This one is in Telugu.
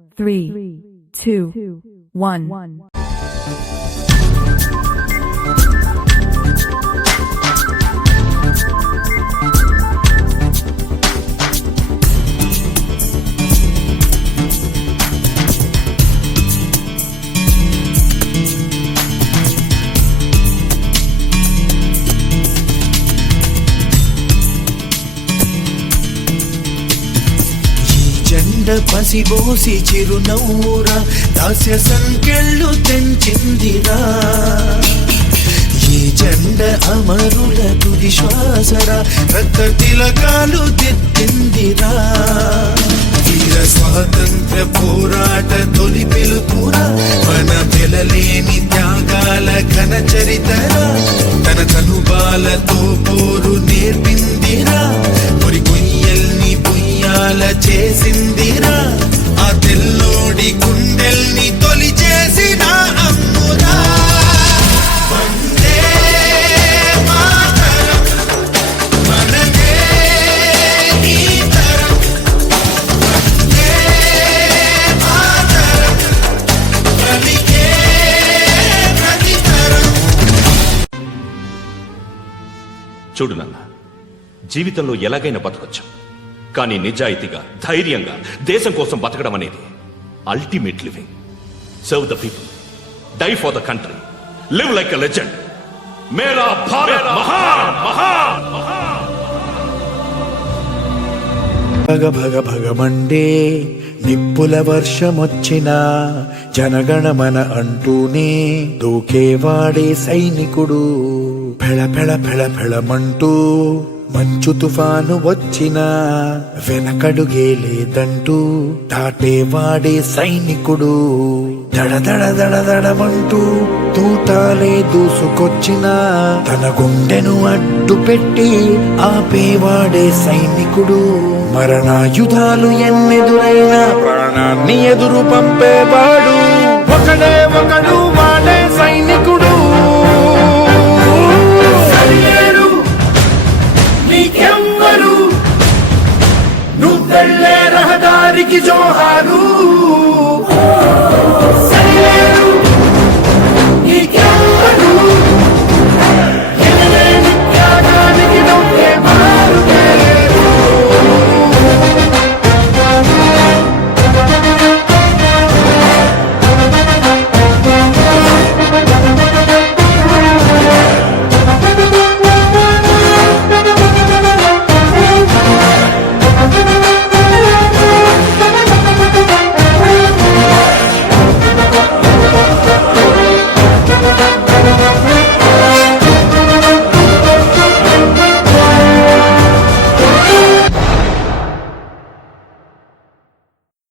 3, 2, 1. పసిబోసి చిరునవ్వురా దాస్య సంకెళ్ళు తెంచిందిరా ఈ జెండ అమరుల తుది శ్వాసరా రక్త తిలకాలు దిద్దిందిరా వీర స్వాతంత్ర పోరాట తొలి పిలుపురా మన వెలలేని త్యాగాల ఘన చరితరా తన కనుబాలతో పోరు నేర్పిందిరా మరి కొయ్యల్ని బుయ్యాల చేసిందిరా ఆ తెల్లోడి గుండెల్ని తొలి చేసిన అమ్మురా వందే మాతరం మనదే ఈ తరం వందే మాతరం పలికే ప్రతి తరం. చూడు నాన్న, జీవితంలో ఎలాగైనా బతకొచ్చు, కానీ నిజాయితీగా ధైర్యంగా దేశం కోసం బతకడం అనేది ultimate living. Serve the people, die for the country, live like a legend. మేరా భారత్ మహాన్ మహాన్ మహాన్. భగ భగ భగమండే నిప్పుల వర్షమొచ్చినా జనగణమన అంటూనే దూకేవాడే సైనికుడు. ఫెళ ఫెళ ఫెళ ఫెళమంటూ మంచు తుఫాను వచ్చినా వెనకడుగే లేదంటూ దాటేవాడే సైనికుడు. దడ దడ దడ దడమంటూ తూటాలే దూసుకొచ్చినా తన గుండెను అడ్డు పెట్టి ఆపేవాడే సైనికుడు. మరణాయుధాలు ఎన్నెదురైనా ప్రాణాన్ని ఎదురు పంపేవాడు ఒకడే ఒకడు, వాడే సైనికుడు. నీకెవ్వరు నువ్వెళ్ళే రహదారికి జోహార్.